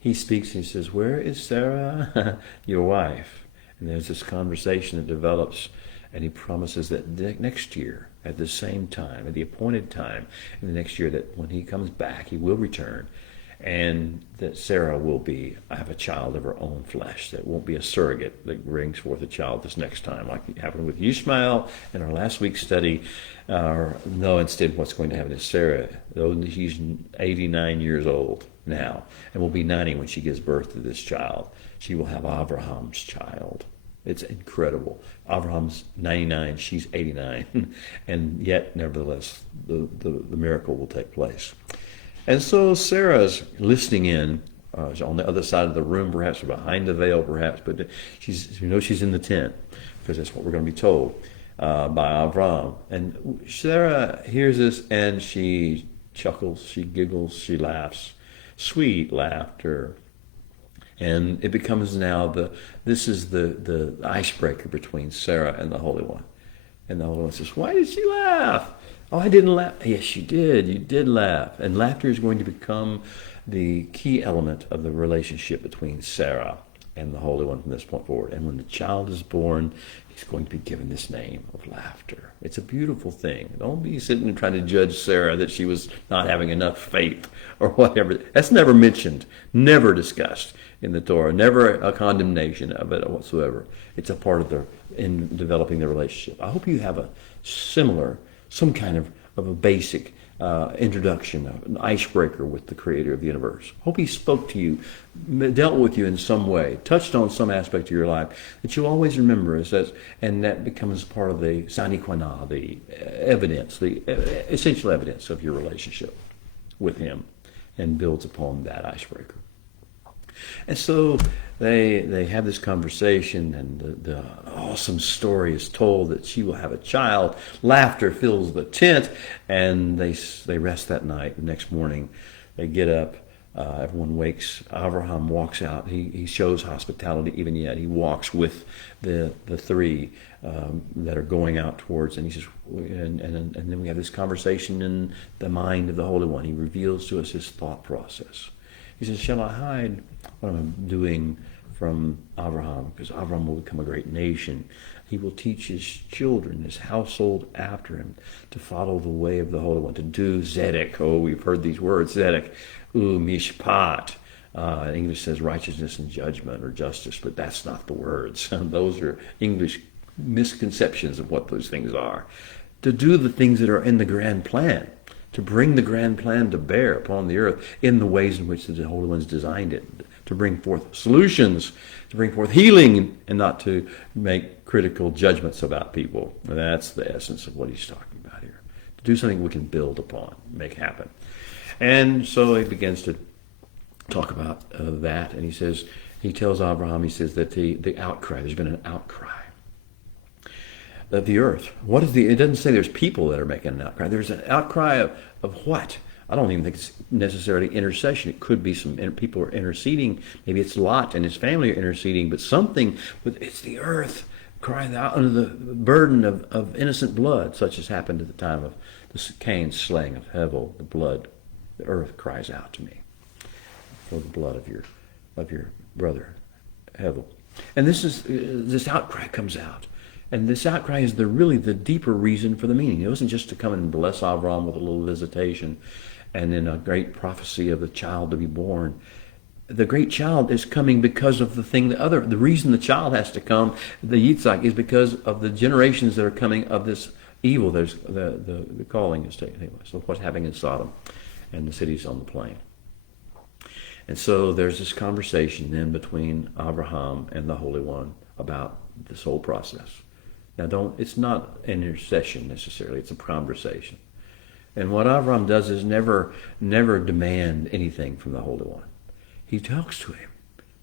he speaks. He says, "Where is Sarah, your wife?" And there's this conversation that develops, and he promises that next year, at the same time, at the appointed time, in the next year, that when he comes back, he will return, and that Sarah will have a child of her own flesh. That won't be a surrogate that brings forth a child this next time, like it happened with Ishmael in our last week's study. No, instead what's going to happen is Sarah, though she's 89 years old now, and will be 90 when she gives birth to this child, she will have Abraham's child. It's incredible. Abraham's 99, she's 89, and yet, nevertheless, the miracle will take place. And so Sarah's listening in, on the other side of the room, perhaps, or behind the veil, perhaps, but she's in the tent, because that's what we're going to be told by Avram. And Sarah hears this, and she chuckles, she giggles, she laughs, sweet laughter. And it becomes now this is the icebreaker between Sarah and the Holy One. And the Holy One says, "Why did she laugh?" "Oh, I didn't laugh." "Yes, you did. You did laugh." And laughter is going to become the key element of the relationship between Sarah and the Holy One from this point forward. And when the child is born, he's going to be given this name of laughter. It's a beautiful thing. Don't be sitting and trying to judge Sarah that she was not having enough faith or whatever. That's never mentioned, never discussed in the Torah, never a condemnation of it whatsoever. It's a part of in developing the relationship. I hope you have a similar, some kind of a basic introduction, an icebreaker with the Creator of the universe. Hope he spoke to you, dealt with you in some way, touched on some aspect of your life that you'll always remember, and that becomes part of the sine qua non, the evidence, the essential evidence of your relationship with him, and builds upon that icebreaker. And so they have this conversation, and the awesome story is told that she will have a child. Laughter fills the tent, and they rest that night. The next morning, they get up. Everyone wakes. Abraham walks out. He shows hospitality even yet. He walks with the three that are going out towards, and he says, and then we have this conversation in the mind of the Holy One. He reveals to us his thought process. He says, shall I hide what I'm doing from Abraham? Because Abraham will become a great nation. He will teach his children, his household after him, to follow the way of the Holy One, to do Zedek. Oh, we've heard these words, Zedek, mishpat. English says righteousness and judgment or justice, but that's not the words. Those are English misconceptions of what those things are. To do the things that are in the grand plan, to bring the grand plan to bear upon the earth in the ways in which the Holy One's designed it, to bring forth solutions, to bring forth healing, and not to make critical judgments about people. And that's the essence of what he's talking about here. To do something we can build upon, make happen. And so he begins to talk about that, and he tells Abraham, he says that the outcry, there's been an outcry of the earth. It doesn't say there's people that are making an outcry. There's an outcry of what? I don't even think it's necessarily intercession. It could be some people are interceding. Maybe it's Lot and his family are interceding, but something, it's the earth crying out under the burden of innocent blood, such as happened at the time of Cain's slaying of Hevel. The earth cries out to me for the blood of your brother Hevel. And this outcry comes out. And this outcry is really the deeper reason for the meaning. It wasn't just to come and bless Avram with a little visitation and then a great prophecy of the child to be born. The great child is coming because of the reason the child has to come, the Yitzhak, is because of the generations that are coming of this evil. There's the calling is taking place. So what's happening in Sodom and the cities on the plain. And so there's this conversation then between Abraham and the Holy One about this whole process. Now it's not an intercession necessarily, it's a conversation. And what Abraham does is never demand anything from the Holy One. He talks to him.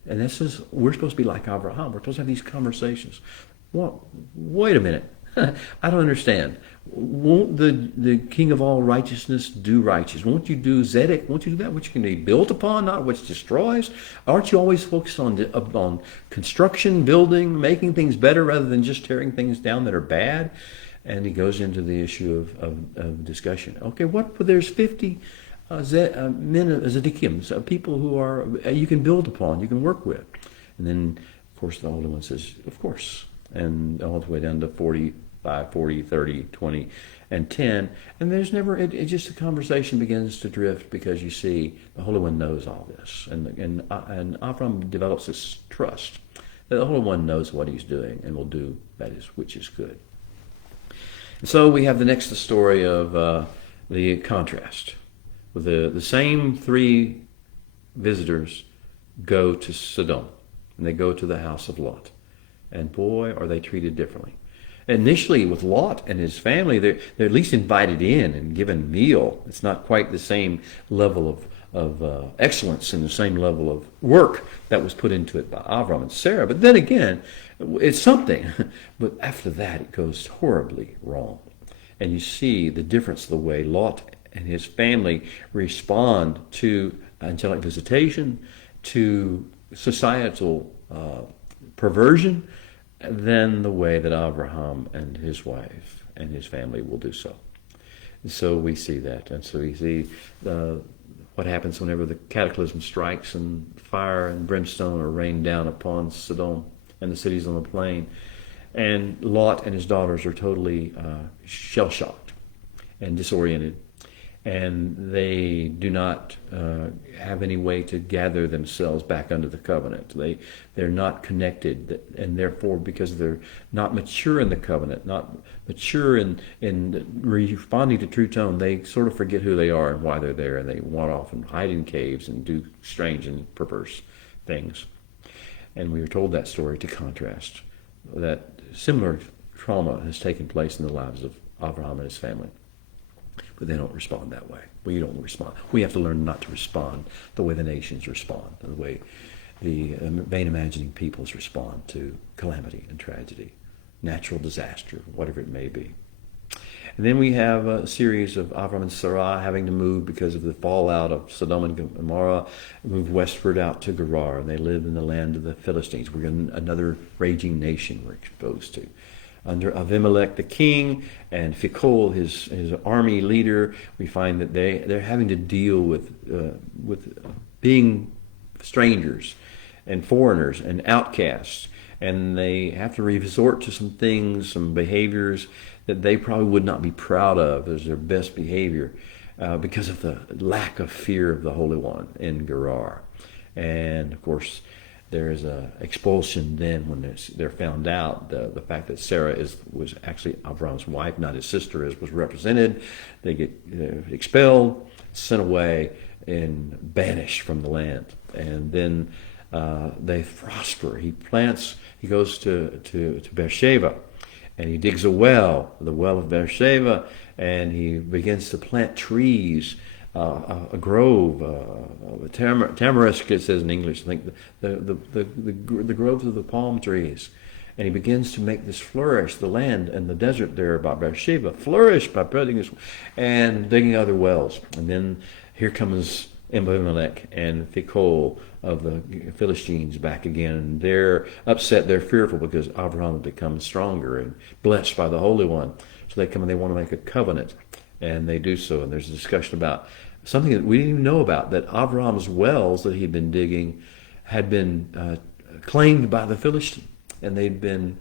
And this is, we're supposed to be like Abraham. We're supposed to have these conversations. Well, wait a minute. I don't understand. Won't the King of all righteousness do righteous? Won't you do Zedek? Won't you do that which can be built upon, not which destroys? Aren't you always focused on construction, building, making things better rather than just tearing things down that are bad? And he goes into the issue of discussion. Okay, there's 50 men of Zedekims, people who are you can build upon, you can work with. And then, of course, the Holy One says, of course. And all the way down to 45, 40, 30, 20, and 10. And there's never, it just the conversation begins to drift because you see the Holy One knows all this. And Avram develops this trust that the Holy One knows what he's doing and will do which is good. And so we have the story of the contrast. With the same three visitors go to Sodom, and they go to the house of Lot. And boy, are they treated differently. Initially, with Lot and his family, they're at least invited in and given meal. It's not quite the same level of excellence and the same level of work that was put into it by Avram and Sarah. But then again, it's something. But after that, it goes horribly wrong. And you see the difference, the way Lot and his family respond to angelic visitation, to societal perversion, than the way that Abraham and his wife and his family will do so. And so we see that. And so we see what happens whenever the cataclysm strikes and fire and brimstone are rained down upon Sodom and the cities on the plain. And Lot and his daughters are totally shell-shocked and disoriented. And they do not have any way to gather themselves back under the covenant. They're not connected, and therefore, because they're not mature in the covenant, not mature in responding to true tone, they sort of forget who they are and why they're there, and they want off and hide in caves and do strange and perverse things. And we are told that story to contrast that similar trauma has taken place in the lives of Abraham and his family. But they don't respond that way. We don't respond. We have to learn not to respond the way the nations respond, the way the vain imagining peoples respond to calamity and tragedy, natural disaster, whatever it may be. And then we have a series of Avram and Sarah having to move because of the fallout of Sodom and Gomorrah, move westward out to Gerar, and they live in the land of the Philistines. We're in another raging nation we're exposed to. Under Avimelech the king and Phicol, his army leader, we find that they're having to deal with being strangers and foreigners and outcasts, and they have to resort to some things, some behaviors that they probably would not be proud of as their best behavior because of the lack of fear of the Holy One in Gerar. And of course, there is an expulsion then when they're found out. The fact that Sarah was actually Avram's wife, not his sister, as was represented. They get expelled, sent away, and banished from the land. And then they prosper. He goes to Beersheba, and he digs a well, the well of Beersheba, and he begins to plant trees, a grove, tamarisk, it says in English, I think, the groves of the palm trees. And he begins to make this flourish, the land and the desert there about Beersheba, flourish by putting this, and digging other wells. And then here comes Abimelech and Phicol of the Philistines back again. And they're upset, they're fearful because Abraham has become stronger and blessed by the Holy One. So they come and they want to make a covenant. And they do so. And there's a discussion about something that we didn't even know about, that Abraham's wells that he'd been digging had been claimed by the Philistines. And they'd been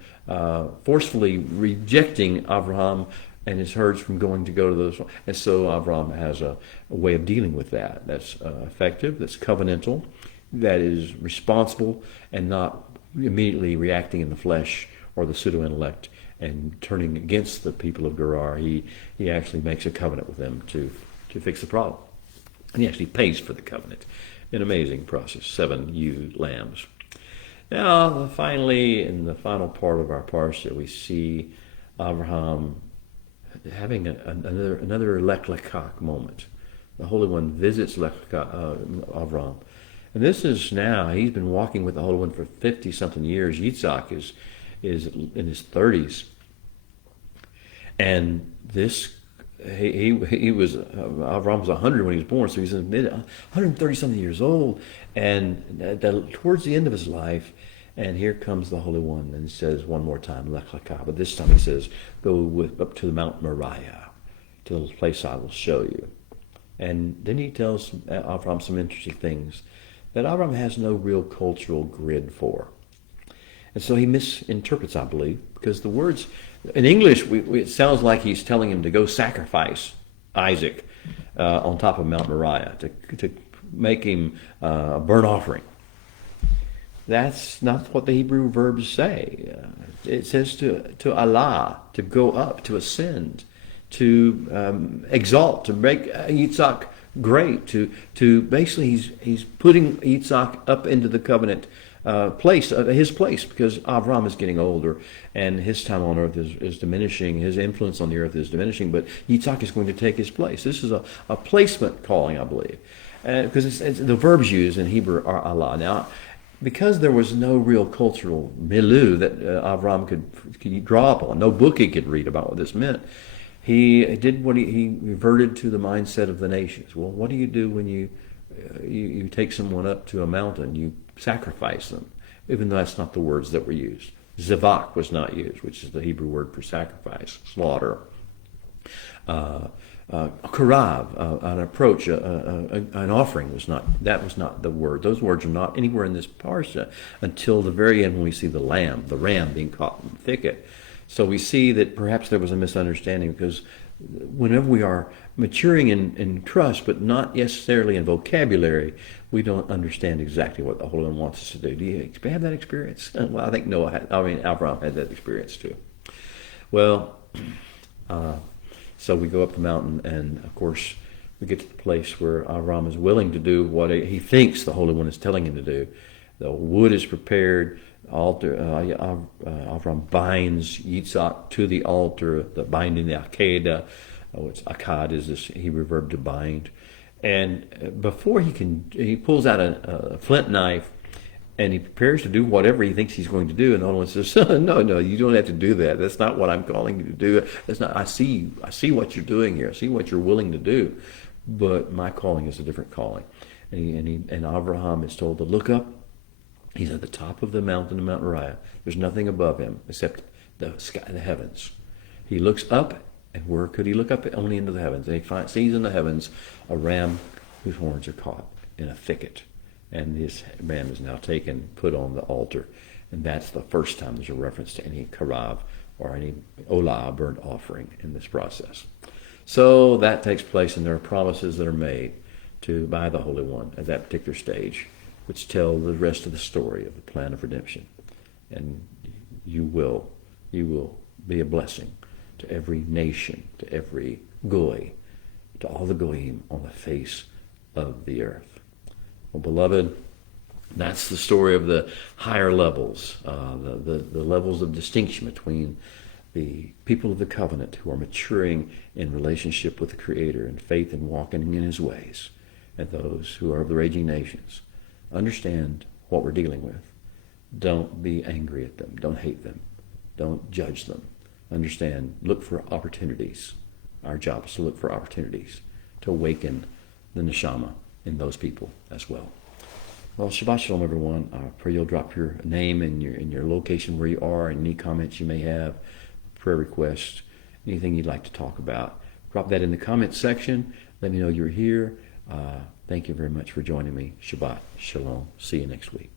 forcefully rejecting Abraham and his herds from go to those. And so Abraham has a way of dealing with that. That's effective, that's covenantal, that is responsible, and not immediately reacting in the flesh or the pseudo-intellect and turning against the people of Gerar. He actually makes a covenant with them to fix the problem. And he actually pays for the covenant. An amazing process, 7 ewe lambs. Now, finally, in the final part of our parsha, we see Abraham having another Lech Lekach moment. The Holy One visits Abraham. And this is now, he's been walking with the Holy One for 50-something years. Yitzhak is in his 30s. And this, he was, Abraham was 100 when he was born, so he's in mid 130-something years old. And towards the end of his life, and here comes the Holy One and says one more time, Lech Lekach. But this time he says, go up to the Mount Moriah, to the place I will show you. And then he tells Abraham some interesting things that Abraham has no real cultural grid for. And so he misinterprets, I believe, because the words, in English, it sounds like he's telling him to go sacrifice Isaac on top of Mount Moriah, to make him a burnt offering. That's not what the Hebrew verbs say. It says to Allah, to go up, to ascend, to exalt, to make Yitzhak great, to basically he's putting Yitzhak up into the covenant place, his place, because Avram is getting older and his time on earth is diminishing, his influence on the earth is diminishing, but Yitzhak is going to take his place. This is a placement calling, I believe, because the verbs used in Hebrew are Allah. Now, because there was no real cultural milieu that Avram could draw upon, no book he could read about what this meant, he did what he reverted to the mindset of the nations. Well, what do you do when you take someone up to a mountain? You sacrifice them, even though that's not the words that were used. Zivak was not used, which is the Hebrew word for sacrifice, slaughter. Karav, an approach, an offering was not the word. Those words are not anywhere in this parsha until the very end when we see the ram being caught in the thicket. So we see that perhaps there was a misunderstanding, because whenever we are maturing in trust, but not necessarily in vocabulary, we don't understand exactly what the Holy One wants us to do. Do you have that experience? Well, I think Abraham had that experience too. Well, so we go up the mountain, and of course we get to the place where Abraham is willing to do what he thinks the Holy One is telling him to do. The wood is prepared. Altar. Abraham binds Yitzhak to the altar. The binding, the akedah, which akad is this Hebrew verb to bind. And before he pulls out a flint knife and he prepares to do whatever he thinks he's going to do. And the other one says, "No, no, you don't have to do that. That's not what I'm calling you to do. That's not. I see. I see what you're doing here. I see what you're willing to do, but my calling is a different calling." And Abraham is told to look up. He's at the top of the mountain of Mount Moriah. There's nothing above him except the sky, the heavens. He looks up, and where could he look up? Only into the heavens. And he sees in the heavens a ram whose horns are caught in a thicket. And this ram is now taken, put on the altar. And that's the first time there's a reference to any karav or any olah, burnt offering, in this process. So that takes place, and there are promises that are made by the Holy One at that particular stage, which tell the rest of the story of the plan of redemption. And you will be a blessing to every nation, to every goy, to all the goyim on the face of the earth. Well, beloved, that's the story of the higher levels, the levels of distinction between the people of the covenant who are maturing in relationship with the Creator and faith and walking in His ways, and those who are of the raging nations. Understand what we're dealing with. Don't be angry at them. Don't hate them. Don't judge them. Understand, look for opportunities. Our job is to look for opportunities to awaken the neshama in those people as well. Well, Shabbat Shalom, everyone. I pray you'll drop your name and your location where you are, and any comments you may have, prayer requests, anything you'd like to talk about. Drop that in the comments section. Let me know you're here. Thank you very much for joining me. Shabbat Shalom. See you next week.